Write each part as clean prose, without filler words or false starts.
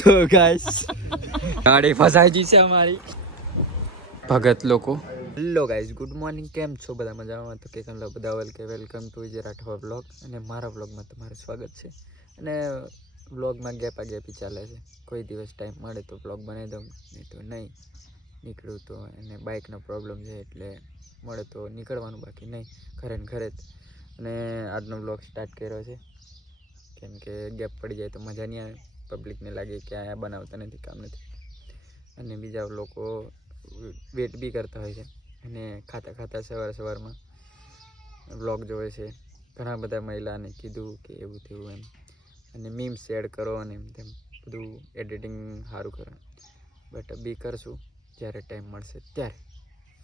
તો ગાઈસ ગાડી ફસાઈ ગઈ છે અમારી ભગત લોકો. Hello guys, good morning. કેમ છો બધા? મજામાં? તો કે બધા વેલકમ ટુ જે રાઠવા બ્લોગ. અને મારા બ્લોગમાં તમારું સ્વાગત છે. અને બ્લોગમાં ગેપી ચાલે છે. કોઈ દિવસ ટાઈમ મળે તો બ્લોગ બનાવી દઉં, નહીં તો નહીં નીકળું. તો એને બાઇકનો પ્રોબ્લેમ છે એટલે મળે તો નીકળવાનું, બાકી નહીં ઘરે ને ઘરે જ. અને આજનો બ્લોગ સ્ટાર્ટ કર્યો છે કેમ કે ગેપ પડી જાય તો મજા નહીં આવે. પબ્લિકને લાગે કે અહીંયા બનાવતા નથી, કામ નથી. અને બીજા લોકો વેટ બી કરતા હોય છે અને ખાતા સવારમાં વ્લોગ જોવે છે. ઘણા બધા મહિલાને કીધું કે એવું થયું એમ, અને મીમ્સ એડ કરો અને એમ તેમ બધું એડિટિંગ સારું કરો, બટ બી કરશું જ્યારે ટાઈમ મળશે ત્યારે.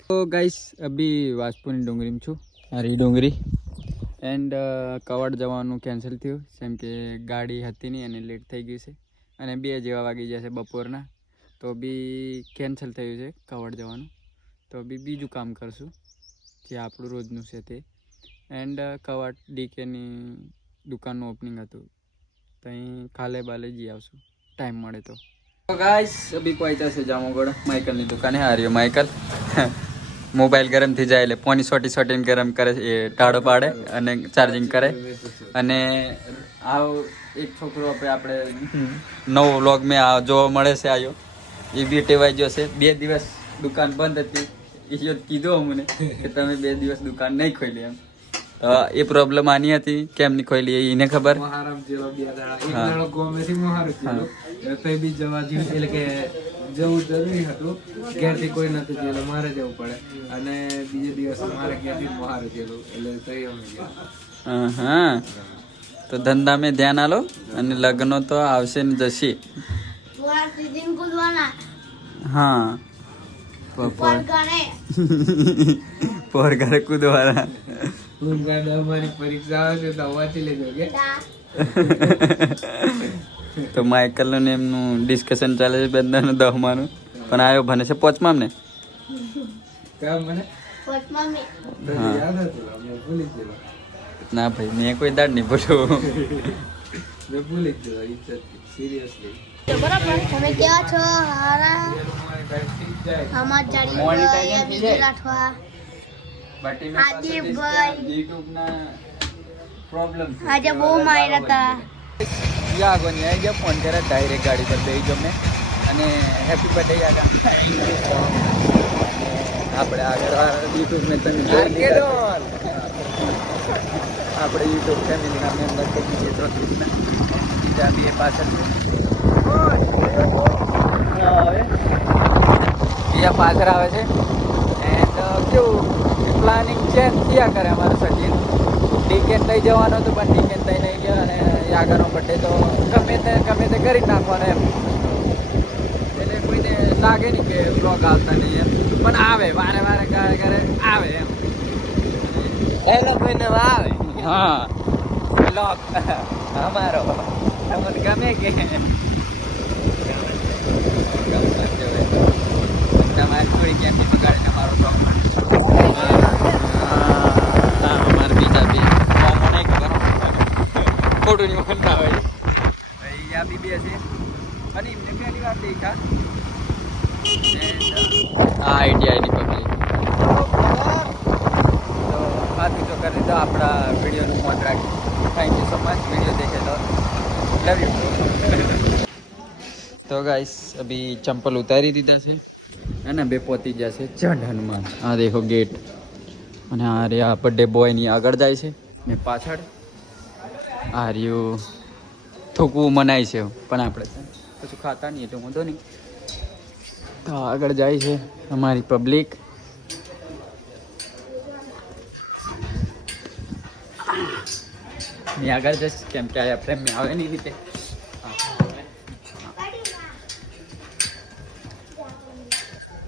તો ગાઈસ, અભી વાજપુરની ડુંગરીમાં છું, મારી ડુંગરી. એન્ડ કવાડ જવાનું કેન્સલ થયું કેમ કે ગાડી હતી નહીં અને લેટ થઈ ગઈ છે. અને 2 જેવા વાગી જશે બપોરના, તો બી કેન્સલ થયું છે કવાડ જવાનું. તો બી બીજું કામ કરશું જે આપણું રોજનું છે તે. એન્ડ કવાડ ડીકેની દુકાનનું ઓપનિંગ હતું, તો અહીં કાલે બાલે જઈ આવશું ટાઈમ મળે તો. ગાઈસ, અભી પહોંચ્યા છે જામોગઢ માઇકલની દુકાને. આ રહ્યો માઇકલ. મોબાઈલ ગરમ થઈ જાય એટલે પાણી સોટીને ગરમ કરે, એ ટાળો પાડે અને ચાર્જિંગ કરે. અને આ એક છોકરો આપણે નવો વ્લોગ મેં આ જોવા મળે છે આવ્યો, એ બી ટેવાઈ ગયો છે. 2 દિવસ દુકાન બંધ હતી, એ કીધું અમને કે તમે 2 દિવસ દુકાન નહીં ખોલી એમ. એ પ્રોબ્લેમ આની હતી, કેમ નહીં ખોલી એને ખબર. જવું જરૂરી હતું, ઘેરથી કોઈ નતું એટલે મારે જવું પડે. અને બીજે દિવસ મારે ઘેરથી બહાર ગયેલું એટલે તઈ અમે ગયા. હા, તો ધંધા મેં ધ્યાન આલો. અને લગ્નો તો આવશે ને જશે. હા, પોર ઘરે કૂદવાના. અમારી પરીક્ષા આવે છે તો વાંચી લેજો કે. તો માઇકલનું ને એમનું ડિસ્કશન ચાલે છે બધાનું 10માનું, પણ આવ્યો ભણે છે 5માં ને. ના ભાઈ, મેં કોઈ દાડ નહીં ભૂલ્યું. બરાબર, તમે ક્યાં છો? અમાર જાડી રાઠવા આજે બહુ માર્યા હતા. ફોન કર્યા ડાયરેક્ટ ગાડી પર બેસી ગયો મેં, અને હેપી બર્થડે યાદ આપણે આગળ યુટ્યુબને તમે જોઈ લીધા. આપણે યુટ્યુબ ફેમિલીના મેમ્બર તો બીજા બી પાછળ બીજા પાછળ આવે છે. એન્ડ કેવું પ્લાનિંગ ચેન્જ થયા કરે અમારું સચિન. ટીકેટ લઈ જવાનો હતો પણ ટીકેટ લઈ નહીં ગયો, અને આગળનો બર્થડે તો ગમે તે કરી નાખવાનો એમ. એટલે કોઈને લાગે નહીં કે બ્લોગ આવતા નહીં એમ, પણ આવે વારે કરે આવે એમ. એનો કોઈને આવે. હા, બ્લોગ અમારો તમને ગમે કે તમારી થોડી કેમ્પી બગાડીને અમારો બ્લોગ. અમારે બીજા બી નહીં ખબર, ખોટું નહીં બનતા હોય. ભાઈ આ બી બે છે અને એમને પહેલી વાર દેખા. આઈટીઆઈની પબ્લિક તો બાકી તો કરી દો. આપણા વિડીયોનું મોન રાખી. Thank you so much. Video देखे तो लव यू. तो गाइस, अभी चंपल उतारी दीधा છે અને 2 પહોંચી જશે જડ હનુમાન. આ દેખો ગેટ. અને આ રે આ બર્થડે બોયની આગળ જાય છે ને પાછળ આ રહ્યું થોકવું મનાય છે, પણ આપણે કશું ખાતા નહીં એટલે વાંધો નહીં. તો આગળ જાય છે અમારી પબ્લિક. આગળ જઈશ કેમ કે આ ફ્રેમ આવે નહીં રીતે.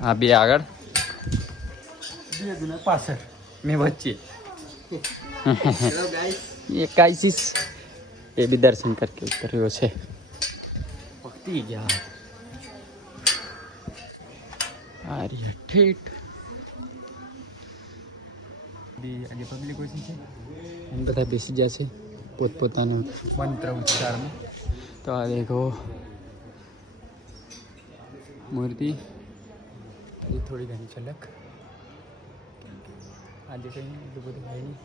હા, 2 આગળ 2 પાછળ, મેં વચ્ચે. ये काइसिस ये भी दर्शन करके उतर्यो છે. પહોંચી ગયા આ રહી ઠીક. આજે પબ્લિક ઓછી છે અને બધા બેસી જશે પોતપોતાના મંત્ર ઉચ્ચારમાં. તો આ દેખો મૂર્તિ એ થોડી ઘણી ઝલક. આજે કંઈ એટલું બધું હોય નહીં.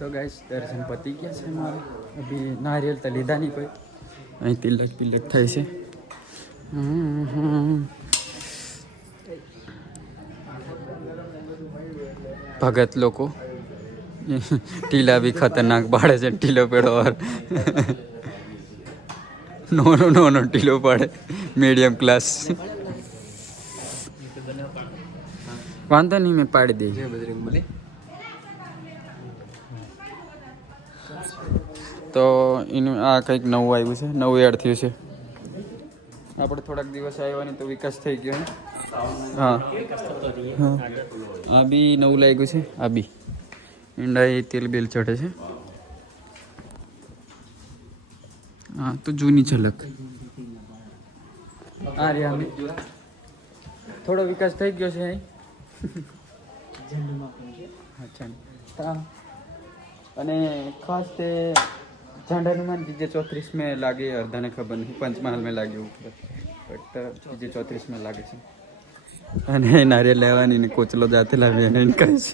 तो गाइस दर्शन पति क्या है हमारे. अभी नारियल तो लीधा नहीं कोई. અહીં તિલક પિલક થાય છે. ભગત લોકો ટીલા भी खतरनाक पाड़े છે. ટીલો પેડો और નો ટીલો પાડે मीडियम क्लास. વાંધો નહીં મેં પાડી દઈ. તો એનું આ કંઈક નવું આવ્યું છે, નવું એડ થયું છે. આપણે થોડાક દિવસ આવ્યા તો વિકાસ થઈ ગયો. હા હા આ બી નવું લાગ્યું છે. આ બી ઈંડા એ તેલ બેલ ચડે છે. હા તો જૂની ઝલક આ રે. અમે થોડો વિકાસ થઈ ગયો છે અહીં. અચ્છા. અને ખાસ તે झंडा हनुमान डीजे 34 में लागे. अर्धा ने खबर नहीं पंचमहाल में लागे ऊपर बट डीजे 34 में लागे છે. અને નારિયેલ લેવાની ને કોચલો જાતે લાવી અને એને કહે છે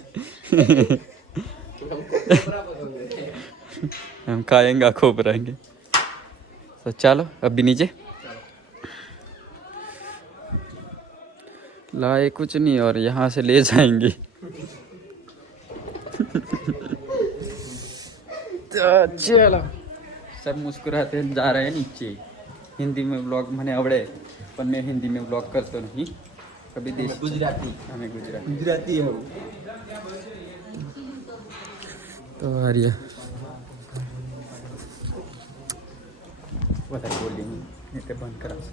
हम खाएंगे खूब रहेंगे. तो चलो अभी नीचे लाए कुछ नहीं और यहाँ से ले जाएंगे. चलो सब मुस्कुराते जा रहे हैं नीचे. हिंदी में ब्लॉग मैंने आवड़े पर मैं हिंदी में ब्लॉग करता नहीं. कभी देश गुजराती. हमें गुजराती हो तो आर्या વધારે બોલી એટલે બંધ કરાવશે.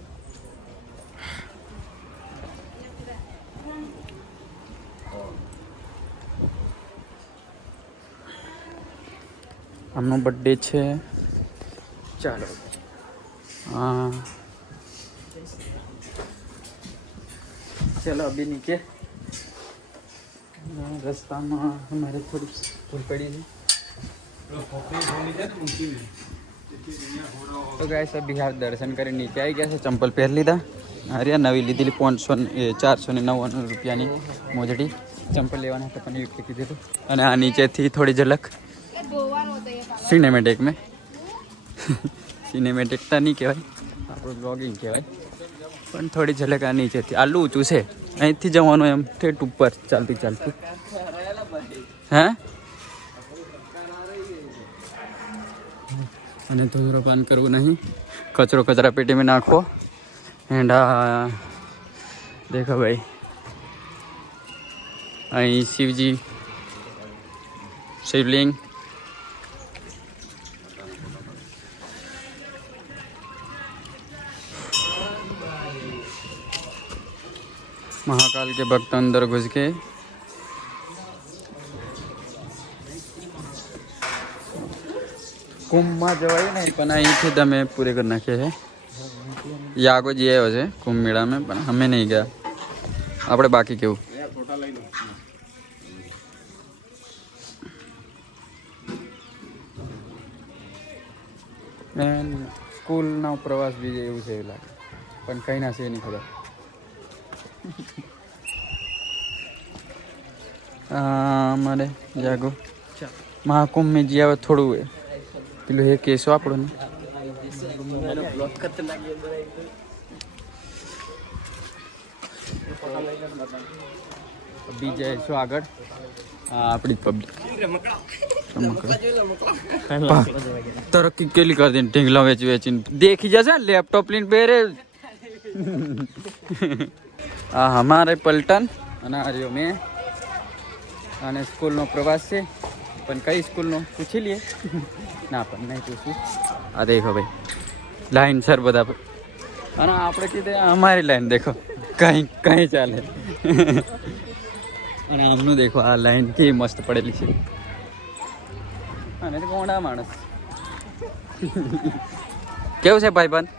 આમનો બર્થડે છે. ચાલો हाँ चलो अभी नीचे रास्ता में हमारे थोड़ी भूल पड़ी है. तो गाइस अभी आप दर्शन कर नीचे आई गया. चंपल पहर लीधा. अरे नवी लीधी 499 રૂપિયાની મોજડી. ચંપલ લેવાના હતા પણ એટલી કીધું. અને આ નીચેથી થોડી ઝલક સિનેમેટિક में સિનેમેટિક તો નહીં કહેવાય, આપણું બ્લોગિંગ કહેવાય. પણ થોડી ઝલક આ નીચેથી. આલું ઊંચું છે, અહીંથી જવાનું એમ ઠેઠ ઉપર ચાલતી ચાલતી. હે અને ધૂમ્રપાન કરવું નહીં. કચરો કચરા પેટીમાં નાખો. એન્ડ દેખો ભાઈ અહીં શિવજી શિવલિંગ. महाकाल के भक्त अंदर घुस के કુંભમાં જવાય ને પણ અહીંથી તમે પૂરે કરી નાખીએ છે. યાગો જે આવ્યો છે કુંભ મેળામાં પણ અમે નહીં ગયા. આપણે બાકી કેવું સ્કૂલનો પ્રવાસ બી એવું છે એવું લાગે પણ કંઈ ના છે નહીં ખબર. અમારે જાગો મહાકુંભ में જે આવે થોડું પેલું એ કેસો આપણો ને બીજે શું આગળ આપણી પબ્લિક तरक्की केली कर देनी. ढींगला वेची वेचीने देखी जैसे लैपटॉप લઈને બેરે. આ અમારે પલટન અને આ રહ્યો મેં. અને સ્કૂલનો પ્રવાસ છે પણ કઈ સ્કૂલનો પૂછી લઈએ. ના પણ નહીં પૂછવું. આ દેખો ભાઈ લાઈન સર બધા. અને આપણે કીધે અમારી લાઈન દેખો કहीं કहीं ચાલે. અને આમનું દેખો આ લાઈન કેવી મસ્ત પડેલી છે. અને તો કોણા માણસ કેવું છે ભાઈબંધ?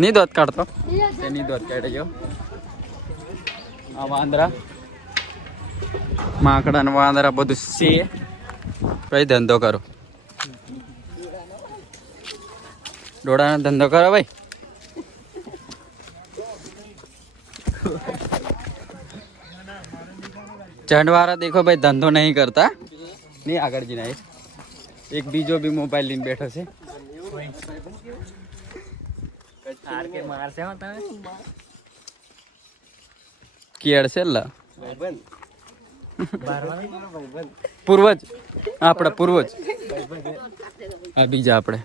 ની દોત કાઢતો એની દોત કાઢી ગયો. આ વાંદરા માકડા ને વાંદરા બધું છે. કઈ ધંધો કરો? ડોળાનો ધંધો કરો ભાઈ. ચંડવારા દેખો ભાઈ ધંધો નહીં કરતા. નહીં આગળ જઈને એક બીજો બી મોબાઈલ લઈને બેઠો છે. કેળ છે લા પૂર્વજ આપણા પૂર્વજ. આ બીજા આપણે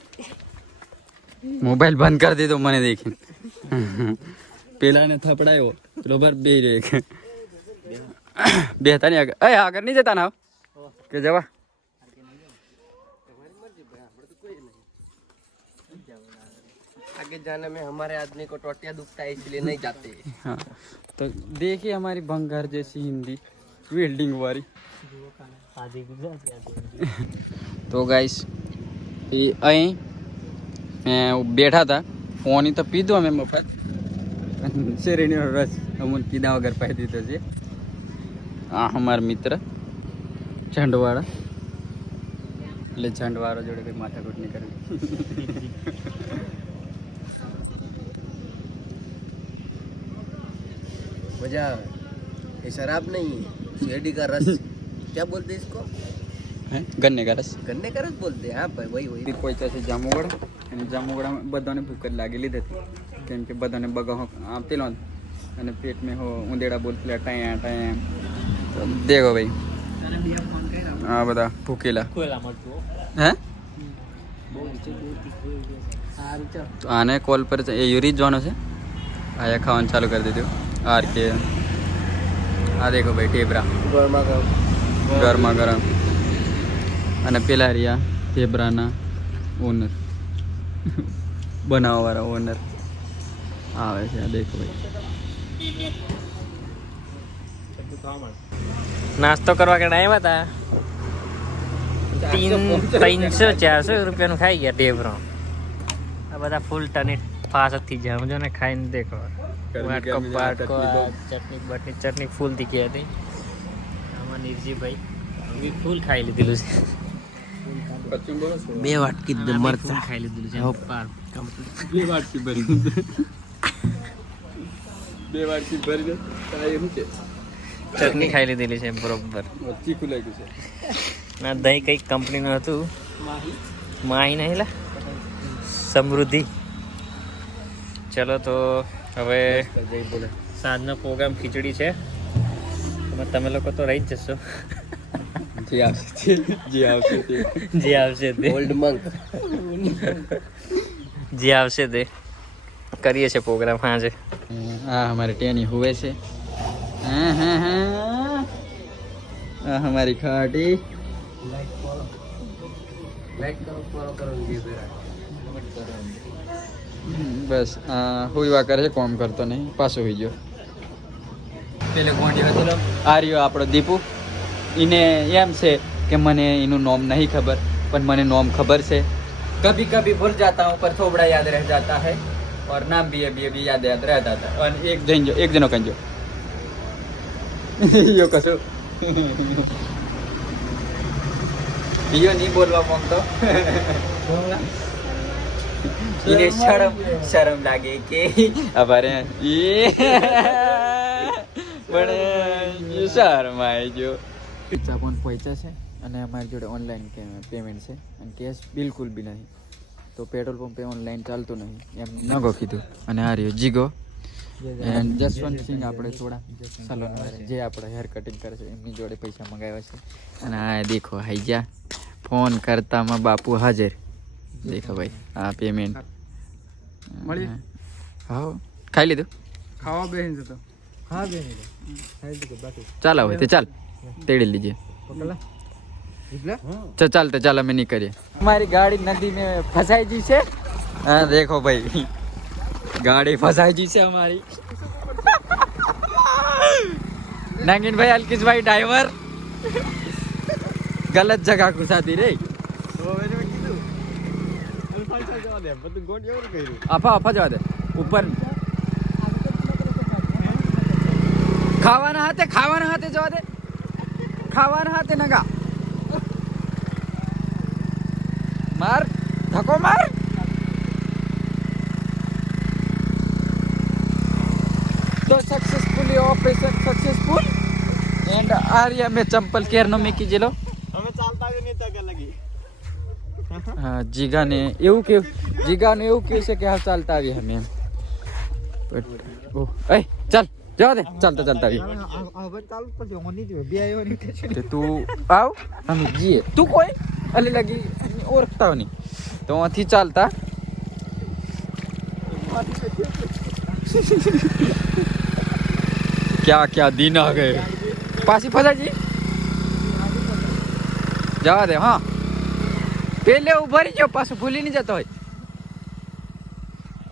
મોબાઈલ બંધ કરી દીધો મને દેખીને. પેલાને થપડાયો બરોબર બે બેતા નહીં આગળ. આગળ નહીં જતા ના કે જવા. आगे जाने में हमारे आदमी को टोटियां दुखता है इसलिए नहीं जाते. हाँ तो देखिए हमारी भंगार जैसी हिंदी वेल्डिंग वाली. तो गाइस ये અહીં બેઠા હતા. પાણી તો પીધું અમે મફત. શેરડીનો રસ અમુક પીધા વગર પાઈ દીધો છે. આ અમારા મિત્ર ઝંડવાળા. એટલે ઝંડવાળા જોડે કંઈ માથાકૂટ નહીં કરવી. मजा ये शराब नहीं है, शेरडी का रस. क्या बोलते हैं इसको? હે ગન્ને કા રસ. गन्ने का रस बोलते हैं. हाँ भाई वही वही. પહોંચ્યા છે જામુગઢ. અને જામુગઢમાં બધાને ભૂખ જ લાગેલી જ હતી. કેમ કે બધાને બગાહો આપતેલો અને પેટમાં હો ઉંદેડા બોલતા ટાયા ટાયા. તો દેખો ભાઈ આ બધા ભૂકેલા હે. તો આને કોલ પર એ યુરી જવાનો છે. આયા ખાવાનું ચાલુ કરી દીધું. આર કે આ દેખો ભાઈ ટેબરા ગરમા ગરમ. અને પેલા રહ્યા ટેબરાના ઓનર બનાવવાવાળા ઓનર આવે છે. આ દેખો ભાઈ નાસ્તો કરવા કે આવ્યા હતા. 300-400 રૂપિયાનું ખાઈ ગયા ટેબરો. આ બધા ફૂલ ટની પાસ જ થઈ જાય. સમજો ને ખાઈને દેખો. વાટકો પાટકો ચટણી બટની ચટણી ફૂલ તીખી હતી. આમાં નિરજીભાઈ ફૂલ ખાઈ લીધેલું છે. 2 वाटकी मरचा ખાઈ લીધેલું છે. 2 વાટકી ભરી 2 વાટકી ભરી એમ છે. ચટણી ખાઈ લીધેલી છે બરોબર. ચીકું લાગ્યું છે. ના દહીં કઈક કંપનીનું હતું. માહી નહીં લા સમૃદ્ધિ. ચલો તો હવે સાંજનો પ્રોગ્રામ ખીચડી છે. તમે લોકો તો રહી જ જશો. જે આવશે જે આવશે તે ओल्ड मंक. જે આવશે તે કરીએ છે પ્રોગ્રામ સાંજે. હા हमारे टेनी हुए से. हाँ हाँ हाँ हमारी खाटी लाइक करो फॉलो करो ये બસ હુઈવા કરે છે. કોમ કરતો નહીં પાછો હોઈ ગયો. પેલે ગોંડી હતો આ રહ્યો આપણો દીપુ. એને એમ છે કે મને એનું નોમ નહીં ખબર પણ મને નોમ ખબર છે. કભી કભી ભૂલ જાતા હું પર થોબડા યાદ રહ જાતા है और नाम भी अभी याद रहता था. और एक जनो कंजो યો કશું યો નહીં બોલવા માંગતો. એને શરમ લાગે કે અમારે પણ શરમ આવી ગયો. પણ પૈસા છે અને અમારી જોડે ઓનલાઈન પેમેન્ટ છે અને કેશ બિલકુલ બી નહીં. તો પેટ્રોલ પંપે ઓનલાઈન ચાલતું નહીં એમ નગો કીધું. અને આ રહ્યો જીગો એન્ડ જસવંતસિંહ આપણે થોડા સલોન જે આપણે હેર કટિંગ કરે છે એમની જોડે પૈસા મંગાવ્યા છે. અને આ દેખો હાઈ જા ફોન કરતામાં બાપુ હાજર. દેખો ભાઈ આ પેમેન્ટ મળી. હા ખાઈ લીધું. ખાવા બેહીન જતો. હા બેહીન ખાઈ લીધું બાકી. ચાલ હવે તે ચાલ તેડી લીજે. ચાલ તો ચાલ અમે નહીં કરીએ. हमारी गाड़ी नदी में फंसाई जी से. हाँ देखो भाई गाड़ी फंसाई जी से हमारी. नागिन भाई अलकिस भाई ड्राइवर गलत जगह घुसा दी रे. આફા જવા દે ઉપર ખાવાના હાથે જવા દે ખાવાના હાથે નગા માર ધક્કો માર तो successfully operation successful and Arya में चंपल केरनो में कीजिए हमें चालता भी नहीं था लगी હા જીગાને એવું કે છે કે હા ચાલતા આવી અમે એમ એ ચાલ જવા દે ચાલતા આવી તે તું આવ અમે જઈએ તું કોઈ અલી લગી ઓળખતા નહીં તો અહીંથી ચાલતા क्या दिन आ गए पासी फसाजी जवा दे हाँ पहले उभर ही जाओ पास भूल ही नहीं जाता है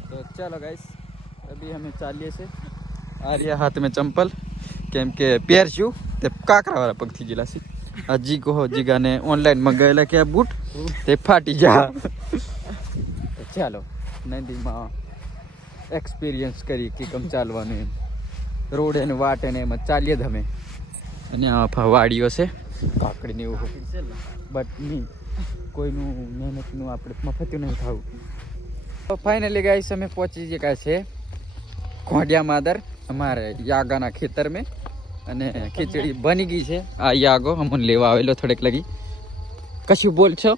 तो चलो गाइस अभी हमें चालिए से आ रही है हाथ में चंपल केम के पैर शू ते काकरा वाला पग थी जिला सी अजी को जीगा ने ऑनलाइन मंगावेला क्या बूट ते फाटी जा ચાલો નદીમાં એક્સપિરિયન્સ કરી કે કમ ચાલવાનું એમ રોડ એને વાટ એને એમાં ચાલીએ જ અમે અને આ વાડીઓ છે કાકડીને એવું બટ નહીં કોઈનું મહેનતનું આપણે મફતું નહીં ખાવું તો ફાઇનલી ગાઈસ અમે પહોંચી ગયા છે ખોડિયા માદર અમારે યાગાના ખેતર મેં અને ખીચડી બની ગઈ છે આ યાગો અમને લેવા આવેલો થોડેક લગી કશું બોલ છો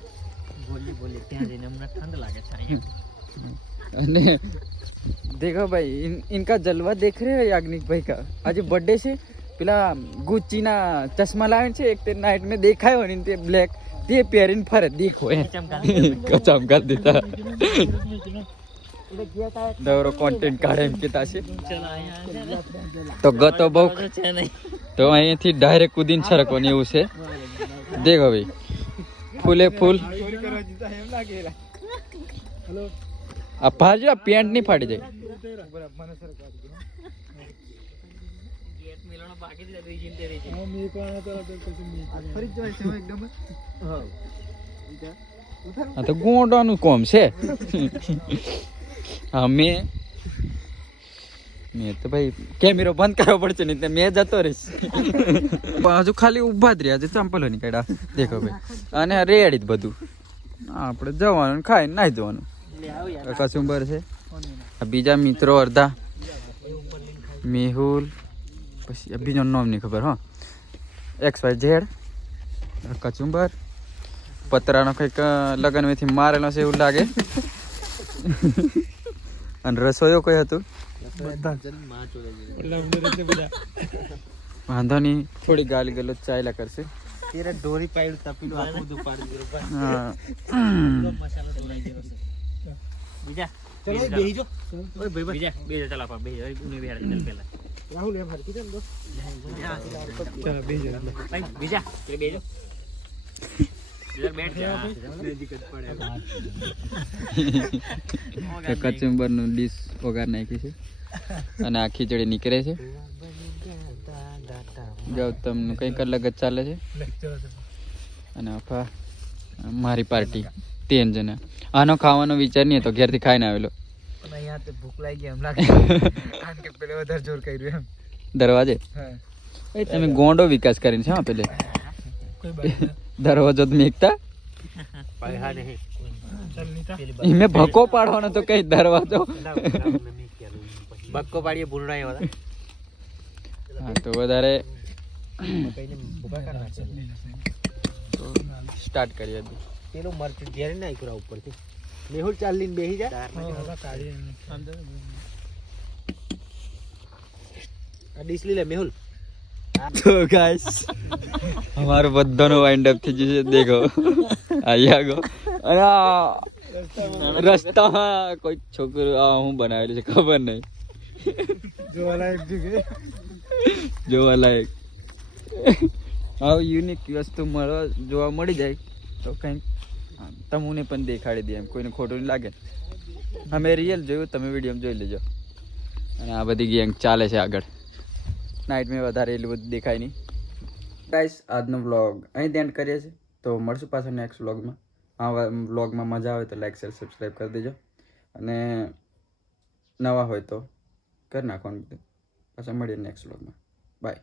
બોલી ત્યાં જઈને અમને ઠંડ લાગે છે અહીંયા અને देखो भाई इनका जलवा देख रहे हो याग्निक भाई का आज बर्थडे से પેલા ગુચ્ચી ના ચશ્મા લાવે છે એક તે નાઈટ મેં દેખાયો ને તે બ્લેક તે પહેરીને ફરે દેખો એ ચમકા દેતા દવરો કોન્ટેન્ટ કાઢે એમ કેતા છે તો ગતો બહુ તો અહીંયાથી ડાયરેક્ટ કૂદીને સરકવાનું એવું છે દેખો ભાઈ ફૂલે ફૂલ આ ભાજો આ પેન્ટ નહીં ફાડી જાય હા તો ગોંડાનું કોમ છે હા મેં તો ભાઈ કેમેરો બંધ કરવો પડશે નહીં મેં જતો રહીશ હજુ ખાલી ઉભા જ રહ્યા હજુ ચંપલો ની કાઢ્યા દેખો ભાઈ અને રેડી જ બધું આપણે જવાનું ખાઈને નાહી જવાનું કચુંબર છે બીજા મિત્રો અડધા મેહુલ પછી બીજો નામ નહીં ખબર હા XYZ કચુંબર પતરાનો કંઈક લગ્નમાંથી મારેલો છે એવું લાગે અને રસોઈઓ કઈ હતું વાંધો નહીં થોડી ગાલી ગલો ચાલ્યા કરશે ડોરી પાડ્યું તપીનું આખું દુપાડી દીધું હા મસાલો દોરાઈ ગયો છે બીજા ચલો બેહી જો ઓય ભાઈ બીજા ચાલ આપા બે ઉને બેહાડ દે પહેલા રાહુલ એમ હરકી દે દો ચાલ બેહી જો ભાઈ બીજા કે બેહી જો ઇધર બેઠ જા નજીક જ પડે કચુંબર નું ડીશ વગાર નાખી છે અને આ ખીચડી નીકળે છે ગૌતમ નું કંઈક અલગ જ ચાલે છે અને અફા મારી પાર્ટી 3 જણા આનો ખાવાનો વિચાર નહીં હતો ઘેરથી ખાઈને આવેલો અહીંયા તો ભૂખ લાગી ગઈ એમ લાગે કારણ કે પેલે વધારે જોર કર્યું એમ દરવાજે એ તમે ગોંડો વિકાસ કરીને છે હા પેલે દરવાજો જ મેકતા પૈસા નહીં મેં ભકો પાડવાનો તો કઈ દરવાજો બક્કો પાડીએ ભૂંડાય બધા હા તો વધારે સ્ટાર્ટ કરીએ પેલું મરચ ઘેર નાઈ કરા ઉપરથી મેહુલ ચાલીને બેહી જા આ ડીશ લે મેહુલ તો ગાઈસ हमारो બધાનો વાઇન્ડ અપ થઈ જશે દેખો આયા ગો અને રસ્તા કોઈ છોકરો આ હું બનાવેલું છે ખબર નહીં જોવાલાયક આવું યુનિક વસ્તુ જોવા મળી જાય તો કંઈક તમને પણ દેખાડી દે એમ કોઈને ખોટું નહીં લાગે અમે રિયલ જોયું તમે વિડીયો જોઈ લેજો અને આ બધી ગેંગ ચાલે છે આગળ નાઇટ મેં વધારે એટલું બધું દેખાય નહીં ગાઈસ આજનો વ્લોગ અહીં એન્ડ કરીએ છીએ તો મળશું પાછા નેક્સ્ટ વ્લોગમાં આ વ્લોગમાં મજા આવે તો લાઈક શેર સબસ્ક્રાઈબ કરી દેજો અને નવા હોય તો કરી નાખવાનું બધું. પાછા મળીએ નેક્સ્ટ વ્લોગમાં. બાય.